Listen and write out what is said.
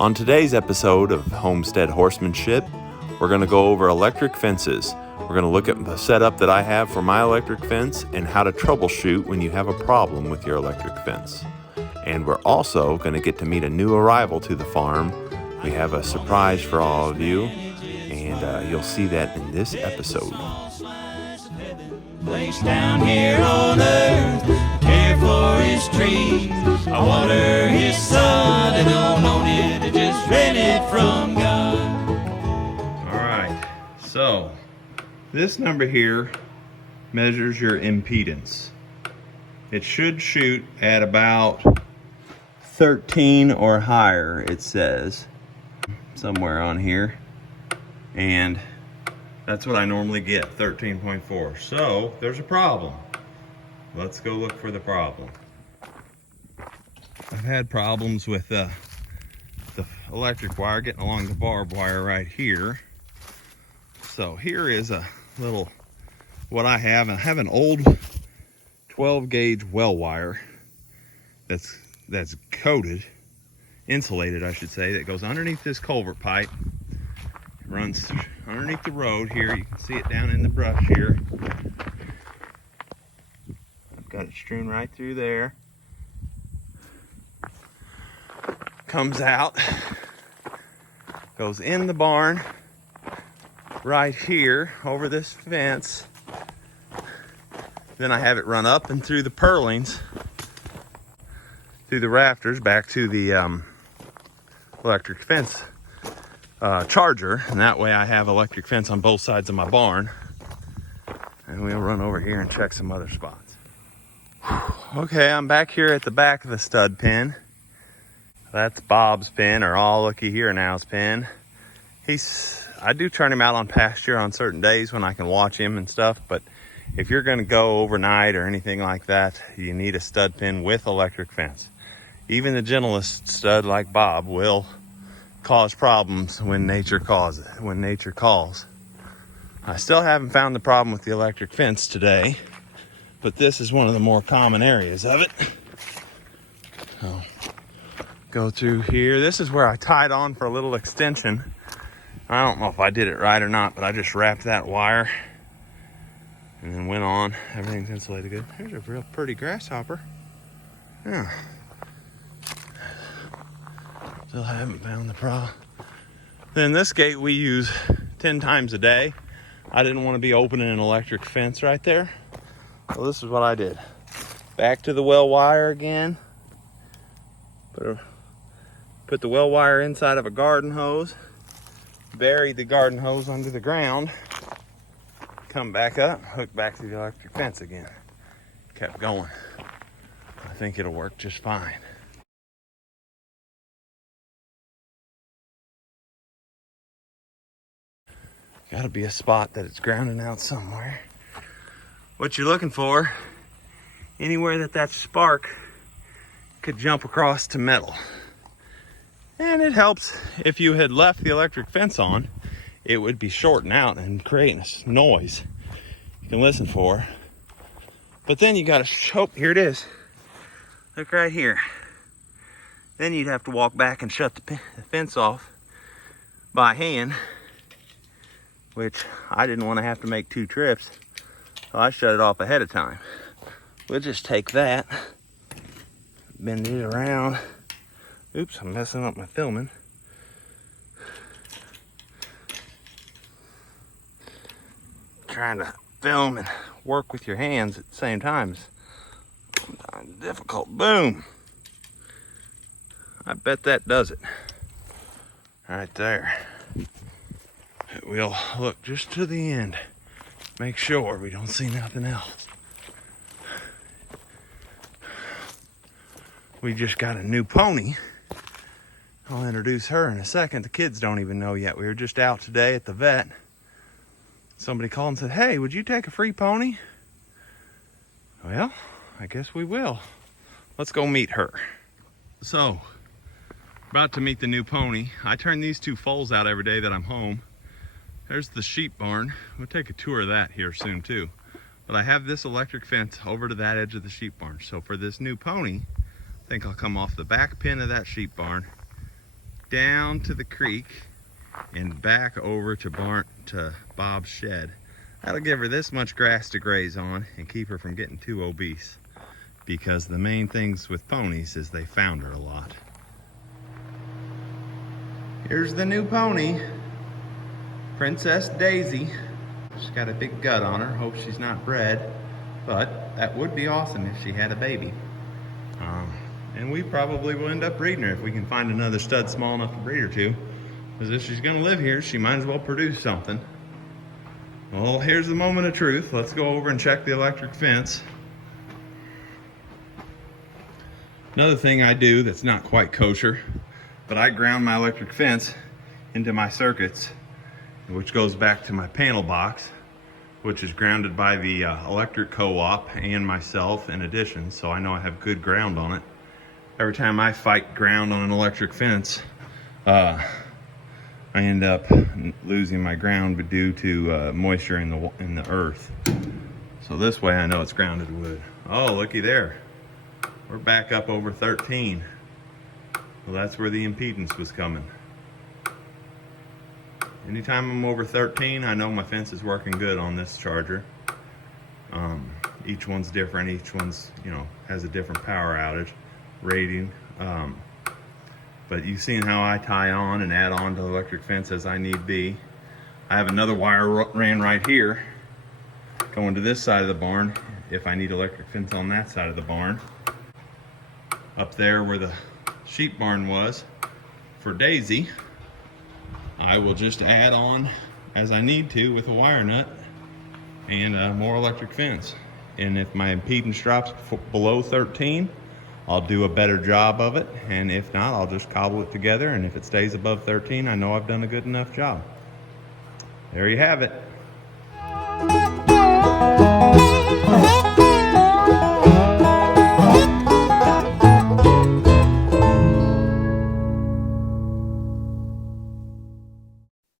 On today's episode of Homestead Horsemanship, we're going to go over electric fences. We're going to look at the setup that I have for my electric fence and how to troubleshoot when you have a problem with your electric fence. And we're also going to get to meet a new arrival to the farm. We have a surprise for all of you, and you'll see that in this episode. Place down here on earth, care for his trees, I water his sun, and don't own it, I just rent it from God. Alright, so this number here measures your impedance. It should shoot at about 13 or higher, it says, somewhere on here. And that's what I normally get, 13.4. So there's a problem. Let's go look for the problem. I've had problems with the electric wire getting along the barbed wire right here. So here is a little, what I have. I have an old 12 gauge well wire that's coated, insulated I should say, that goes underneath this culvert pipe. It runs underneath the road here. You can see it down in the brush here. I've got it strewn right through there. Comes out, goes in the barn right here over this fence. Then I have it run up and through the purlings, through the rafters, back to the electric fence charger, and that way I have electric fence on both sides of my barn. And we'll run over here and check some other spots. Okay, I'm back here at the back of the stud pen. That's Bob's pen, or all looky here now's pen. I do turn him out on pasture on certain days when I can watch him and stuff, but if you're going to go overnight or anything like that, you need a stud pen with electric fence. Even the gentlest stud like Bob will cause problems when nature calls. I still haven't found the problem with the electric fence today, but this is one of the more common areas of it. So, go through here. This is where I tied on for a little extension. I don't know if I did it right or not, but I just wrapped that wire and then went on. Everything's insulated good. There's a real pretty grasshopper. Yeah. Still haven't found the problem. Then this gate we use 10 times a day. I didn't want to be opening an electric fence right there. So this is what I did. Back to the well wire again. Put the well wire inside of a garden hose. Bury the garden hose under the ground. Come back up, hook back to the electric fence again. Kept going. I think it'll work just fine. Got to be a spot that it's grounding out somewhere. What you're looking for, anywhere that spark could jump across to metal. And it helps if you had left the electric fence on, it would be shorting out and creating a noise you can listen for. But then you got to, oh, here it is. Look right here. Then you'd have to walk back and shut the fence off by hand, which I didn't want to have to make 2 trips, so I shut it off ahead of time. We'll just take that, bend it around. Oops, I'm messing up my filming. Trying to film and work with your hands at the same time is sometimes difficult. Boom! I bet that does it. Right there. We'll look just to the end. Make sure we don't see nothing else. We just got a new pony. I'll introduce her in a second. The kids don't even know yet. We were just out today at the vet. Somebody called and said, "Hey, would you take a free pony?" Well, I guess we will. Let's go meet her. So, about to meet the new pony. I turn these 2 foals out every day that I'm home. There's the sheep barn. We'll take a tour of that here soon too. But I have this electric fence over to that edge of the sheep barn. So for this new pony, I think I'll come off the back pin of that sheep barn, down to the creek and back over to Bob's shed. That'll give her this much grass to graze on and keep her from getting too obese, because the main things with ponies is they founder a lot. Here's the new pony, Princess Daisy. She's got a big gut on her. Hope she's not bred, but that would be awesome if she had a baby. And we probably will end up breeding her if we can find another stud small enough to breed her to. Because if she's gonna live here, she might as well produce something. Well, here's the moment of truth. Let's go over and check the electric fence. Another thing I do that's not quite kosher, but I ground my electric fence into my circuits, which goes back to my panel box, which is grounded by the electric co-op and myself in addition, so I know I have good ground on it. Every time I fight ground on an electric fence, I end up losing my ground due to moisture in the earth. So this way I know it's grounded wood. Oh, looky there. We're back up over 13. Well, that's where the impedance was coming. Anytime I'm over 13, I know my fence is working good on this charger. Each one's different. Each one's, has a different power outage rating. But you've seen how I tie on and add on to the electric fence as I need be. I have another wire ran right here going to this side of the barn if I need electric fence on that side of the barn. Up there where the sheep barn was for Daisy, I will just add on as I need to with a wire nut and more electric fence. And if my impedance drops below 13, I'll do a better job of it, and if not, I'll just cobble it together, and if it stays above 13, I know I've done a good enough job. There you have it.